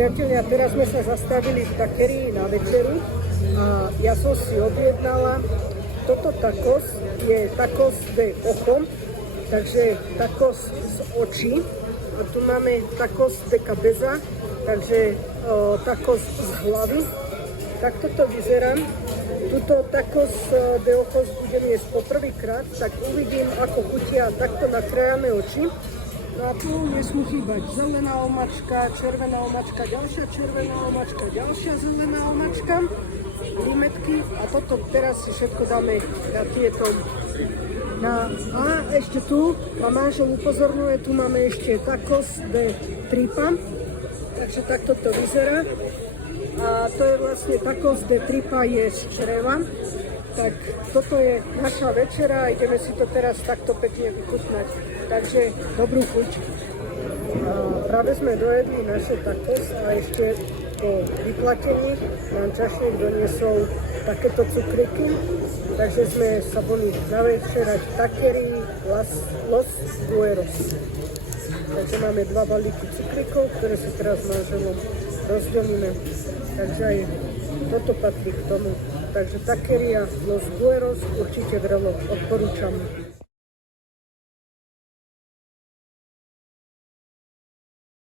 Priatelia, teraz sme sa zastavili v takerii na večeru a ja som si objednala. Toto tacos je tacos de ojo, takže tacos z očí. A tu máme tacos de cabeza, takže tacos z hlavy. Takto to vyzerá. Tuto tacos de ojos budem jesť poprvýkrát, tak uvidím, ako chutia takto nakrájané oči. No a tu nesmú chýbať zelená omačka, červená omačka, ďalšia červená omačka, ďalšia zelená omačka, limetky a toto teraz si všetko dáme na tieto. A ešte tu ma manžel upozorňuje, tu máme ešte tacos de tripa, takže takto to vyzerá. A to je vlastne tacos de tripa je z čreva. Tak toto je naša večera a ideme si to teraz takto pekne vychutnať. Takže dobrú chuť. A práve sme dojedli naše tacos a ešte po vyplatení nám čašník doniesol takéto cukriky. Takže sme sa boli na večerať v takerii Los Güeros. Takže máme 2 balíky cukrikov, ktoré si teraz s manželom rozdelíme. Takže aj toto patrí k tomu. Takže takeria Los Güeros určite vrelo odporúčam.